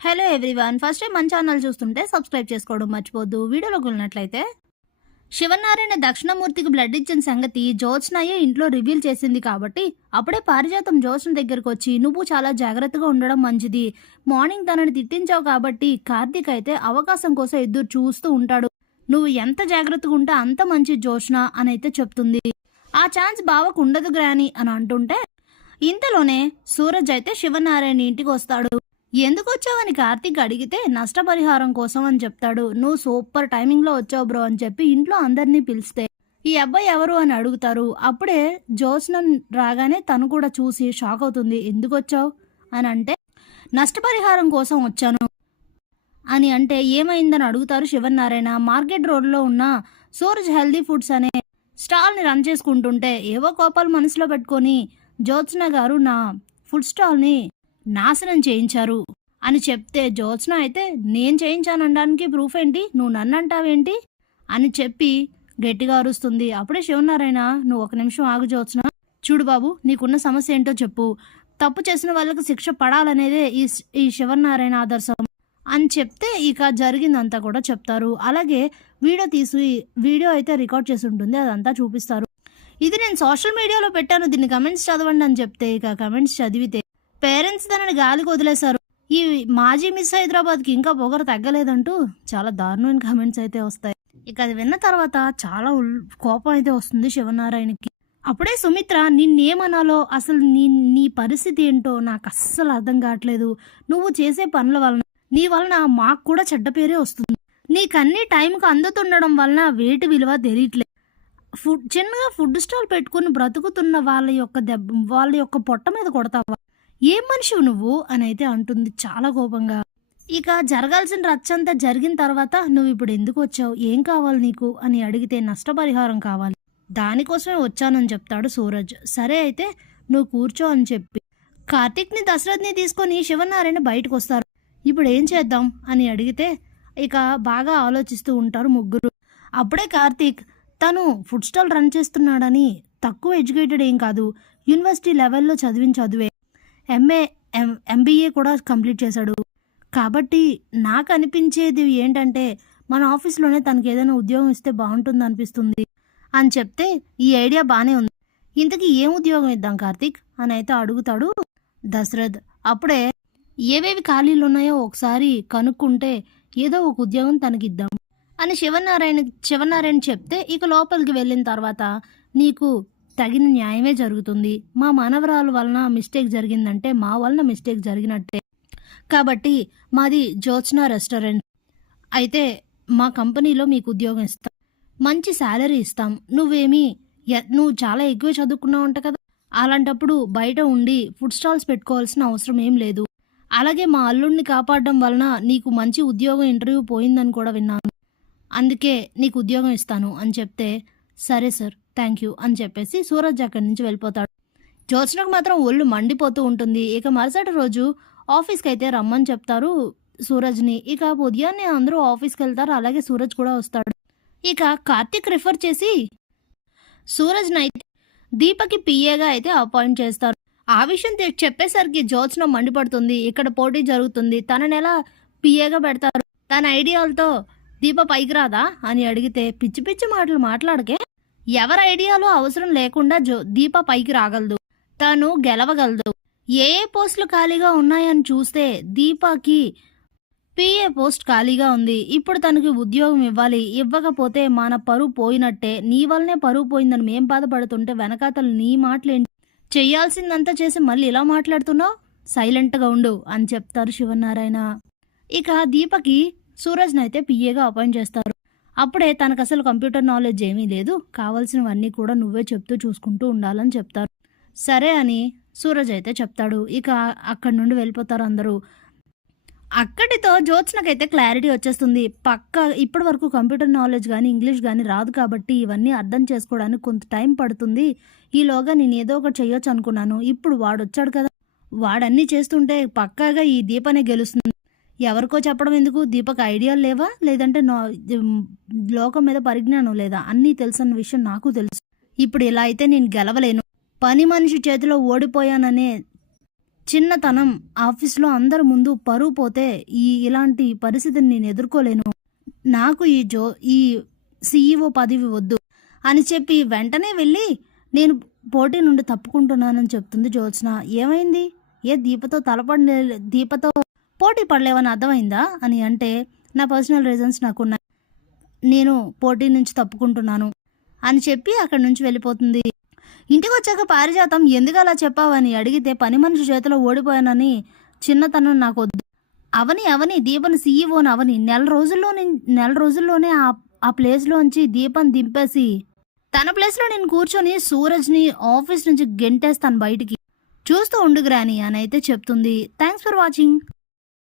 Hello everyone, first time మన channel చూస్తుంటే subscribe చేసుకోవడం మర్చిపోద్దు. వీడియోలోకి వెళ్ళినట్లయితే శివనారాయణ దక్షిణమూర్తికి బ్లడ్ ఇచ్చిన సంగతి జ్యోత్స్నయే ఇంట్లో రివీల్ చేసింది కాబట్టి అప్పుడే పారిజాతం జ్యోత్స్న దగ్గరకు వచ్చి నువ్వు చాలా జాగ్రత్తగా ఉండడం మంచిది, మార్నింగ్ తనని తిట్టించావు కాబట్టి కార్తీక్ అయితే అవకాశం కోసం ఎదురు చూస్తూ ఉంటాడు, నువ్వు ఎంత జాగ్రత్తగా ఉంటే అంత మంచి జ్యోత్స్న అని అయితే చెప్తుంది. ఆ ఛాన్స్ బావకు ఉండదు గ్రాని అని అంటుంటే ఇంతలోనే సూరజ్ అయితే శివనారాయణ ఇంటికి వస్తాడు. ఎందుకు వచ్చావని కార్తీక్ అడిగితే నష్టపరిహారం కోసం అని చెప్తాడు. నువ్వు సూపర్ టైమింగ్లో వచ్చావు బ్రో అని చెప్పి ఇంట్లో అందరినీ పిలిస్తే ఈ అబ్బాయి ఎవరు అని అడుగుతారు. అప్పుడే జ్యోత్స్న రాగానే తను కూడా చూసి షాక్ అవుతుంది. ఎందుకు వచ్చావు అని అంటే నష్టపరిహారం కోసం వచ్చాను అని అంటే ఏమైందని అడుగుతారు శివనారాయణ. మార్కెట్ రోడ్లో ఉన్న సూరజ్ హెల్దీ ఫుడ్స్ అనే స్టాల్ని రన్ చేసుకుంటుంటే ఏవో కోపాలు మనసులో పెట్టుకొని జ్యోత్స్న గారు నా ఫుడ్ స్టాల్ని నాశనం చేయించారు అని చెప్తే జ్యోత్స్న అయితే నేను చేయించానడానికి ప్రూఫ్ ఏంటి, నువ్వు నన్ను అంటావేంటి అని చెప్పి గట్టిగా అరుస్తుంది. అప్పుడే శివనారాయణ నువ్వు ఒక నిమిషం ఆగు జ్యోత్స్న, చూడు బాబు నీకున్న సమస్య ఏంటో చెప్పు, తప్పు చేసిన వాళ్ళకి శిక్ష పడాలనేదే ఈ శివనారాయణ ఆదర్శం అని చెప్తే ఇక జరిగిందంతా కూడా చెప్తారు. అలాగే వీడియో అయితే రికార్డ్ చేసి ఉంటుంది, అదంతా చూపిస్తారు. ఇది నేను సోషల్ మీడియాలో పెట్టాను, దీన్ని కమెంట్స్ చదవండి అని చెప్తే ఇక కమెంట్స్ చదివితే పేరెంట్స్ తనని గాలికి వదిలేశారు, ఈ మాజీ మిస్ హైదరాబాద్కి ఇంకా పొగరు తగ్గలేదంటూ చాలా దారుణమైన కమెంట్స్ అయితే వస్తాయి. ఇక అది విన్న తర్వాత చాలా కోపం అయితే వస్తుంది శివనారాయణకి. అప్పుడే సుమిత్ర నిన్నేమనాలో అసలు నీ పరిస్థితి ఏంటో నాకు అస్సలు అర్థం కావట్లేదు, నువ్వు చేసే పనుల వలన నీ వలన మాకు కూడా చెడ్డ పేరే వస్తుంది, నీకన్నీ టైంకి అందుతుండడం వలన వేటి విలువ తెలియట్లేదు, చిన్నగా ఫుడ్ స్టాల్ పెట్టుకుని బ్రతుకుతున్న వాళ్ళ యొక్క పొట్ట మీద కొడతావా, ఏం మనిషివు నువ్వు అని అయితే అంటుంది చాలా కోపంగా. ఇక జరగాల్సిన రచ్చంతా జరిగిన తర్వాత నువ్వు ఇప్పుడు ఎందుకు వచ్చావు, ఏం కావాలి నీకు అని అడిగితే నష్టపరిహారం కావాలి, దానికోసమే వచ్చానని చెప్తాడు సూరజ్. సరే అయితే నువ్వు కూర్చో అని చెప్పి కార్తీక్ని దశరథ్ని తీసుకొని శివనారాయణ బయటకు వస్తారు. ఇప్పుడు ఏం చేద్దాం అని అడిగితే ఇక బాగా ఆలోచిస్తూ ఉంటారు ముగ్గురు. అప్పుడే కార్తీక్ తను ఫుడ్ స్టాల్ రన్ చేస్తున్నాడని తక్కువ ఎడ్యుకేటెడ్ ఏం కాదు, యూనివర్సిటీ లెవెల్లో చదివిన చదువే, ఎంబీఏ కూడా కంప్లీట్ చేశాడు. కాబట్టి నాకు అనిపించేది ఏంటంటే మన ఆఫీస్లోనే తనకి ఏదైనా ఉద్యోగం ఇస్తే బాగుంటుంది అనిపిస్తుంది అని చెప్తే ఈ ఐడియా బాగానే ఉంది, ఇంతకీ ఏం ఉద్యోగం ఇద్దాం కార్తీక్ అని అయితే అడుగుతాడు దశరథ్. అప్పుడే ఏవేవి ఖాళీలు ఉన్నాయో ఒకసారి కనుక్కుంటే ఏదో ఒక ఉద్యోగం తనకిద్దాం అని శివనారాయణ చెప్తే ఇక లోపలికి వెళ్ళిన తర్వాత నీకు తగిన న్యాయమే జరుగుతుంది, మా మనవరాలు వలన మిస్టేక్ జరిగిందంటే మా వలన మిస్టేక్ జరిగినట్టే, కాబట్టి మాది జ్యోత్స్న రెస్టారెంట్ అయితే మా కంపెనీలో మీకు ఉద్యోగం ఇస్తాం, మంచి శాలరీ ఇస్తాం, నువ్వు చాలా ఎక్కువ చదువుకున్నావు అంట కదా, అలాంటప్పుడు బయట ఉండి ఫుడ్ స్టాల్స్ పెట్టుకోవాల్సిన అవసరం ఏం లేదు, అలాగే మా అల్లుడిని కాపాడడం వలన నీకు మంచి ఉద్యోగం ఇంటర్వ్యూ పోయిందని కూడా విన్నాను, అందుకే నీకు ఉద్యోగం ఇస్తాను అని చెప్తే సరే సార్ థ్యాంక్ యూ అని చెప్పేసి సూరజ్ అక్కడి నుంచి వెళ్ళిపోతాడు. జ్యోత్స్నకు మాత్రం ఒళ్ళు మండిపోతూ ఉంటుంది. ఇక మరుసటి రోజు ఆఫీస్కి అయితే రమ్మని చెప్తారు సూరజ్ని. ఇక ఉదయాన్నే అందరూ ఆఫీస్కి వెళ్తారు, అలాగే సూరజ్ కూడా వస్తాడు. ఇక కార్తీక్ రిఫర్ చేసి సూరజ్ని అయితే దీపకి పిఏగా అయితే అపాయింట్ చేస్తారు. ఆ విషయం చెప్పేసరికి జ్యోత్స్న మండిపడుతుంది, ఇక్కడ పోటీ జరుగుతుంది, తనని ఎలా పిఏగా పెడతారు, తన ఐడియాలతో దీప పైకి రాదా అని అడిగితే పిచ్చి పిచ్చి మాటలు మాట్లాడకే, ఎవరి ఐడియాలో అవసరం లేకుండా దీప పైకి రాగలదు, తను గెలవగలదు, ఏ పోస్టులు ఖాళీగా ఉన్నాయని చూస్తే దీపకి పిఏ పోస్ట్ ఖాళీగా ఉంది, ఇప్పుడు తనకి ఉద్యోగం ఇవ్వాలి, ఇవ్వకపోతే మన పరువు పోయినట్టే, నీ వల్లనే పరువు పోయిందని మేం బాధపడుతుంటే వెనకాతలు నీ మాటలేంటి, చెయ్యాల్సిందంతా చేసి మళ్ళీ ఇలా మాట్లాడుతున్నావు, సైలెంట్గా ఉండు అని చెప్తారు శివనారాయణ. ఇక దీపకి సూరజ్ని అయితే పిఏగా అపాయింట్ చేస్తారు. అప్పుడే తనకు అసలు కంప్యూటర్ నాలెడ్జ్ ఏమీ లేదు, కావాల్సినవన్నీ కూడా నువ్వే చెప్తూ చూసుకుంటూ ఉండాలని చెప్తారు. సరే అని సూరజ్ అయితే చెప్తాడు. ఇక అక్కడి నుండి వెళ్ళిపోతారు అందరూ. అక్కడితో జ్యోత్స్నకైతే క్లారిటీ వచ్చేస్తుంది, ఇప్పటి వరకు కంప్యూటర్ నాలెడ్జ్ కానీ ఇంగ్లీష్ కానీ రాదు కాబట్టి ఇవన్నీ అర్థం చేసుకోవడానికి కొంత టైం పడుతుంది, ఈలోగా నేను ఏదో ఒకటి చెయ్యొచ్చు అనుకున్నాను, ఇప్పుడు వాడు వచ్చాడు కదా, వాడన్నీ చేస్తుంటే పక్కాగా ఈ దీపనే గెలుస్తుంది, ఎవరికో చెప్పడం ఎందుకు, దీపక్ ఐడియాలు లేవా, లేదంటే లోకం మీద పరిజ్ఞానం లేదా, అన్నీ తెలుసన్న విషయం నాకు తెలుసు, ఇప్పుడు ఇలా అయితే నేను గెలవలేను, పని మనిషి చేతిలో ఓడిపోయాననే చిన్నతనం, ఆఫీస్‌లో అందరి ముందు పరువు పోతే ఇలాంటి పరిస్థితిని నేను ఎదుర్కోలేను. నాకు ఈ సీఈఓ పదవి వద్దు అని చెప్పి వెంటనే వెళ్ళి నేను పోటీ నుండి తప్పుకుంటున్నానని చెప్తుంది జ్యోత్స్న. ఏమైంది? దీపతో పోటీ పడలేవని అర్థమైందా అని అంటే, నా పర్సనల్ రీజన్స్ నాకున్నాయి, నేను పోటీ నుంచి తప్పుకుంటున్నాను అని చెప్పి అక్కడి నుంచి వెళ్ళిపోతుంది. ఇంటికి వచ్చాక పారిజాతం ఎందుకు అలా చెప్పావని అడిగితే, పని మనిషి చేతిలో ఓడిపోయానని చిన్నతనం నాకొద్దు. అవని దీపని సీఈఓని అవని నెల రోజుల్లోనే ఆ ప్లేస్లోంచి దీపం దింపేసి తన ప్లేస్లో నేను కూర్చొని సూరజ్ని ఆఫీస్ నుంచి గెంటేస్తాను బయటికి. చూస్తూ ఉండు గ్రాని అని అయితే చెప్తుంది. Thanks for watching.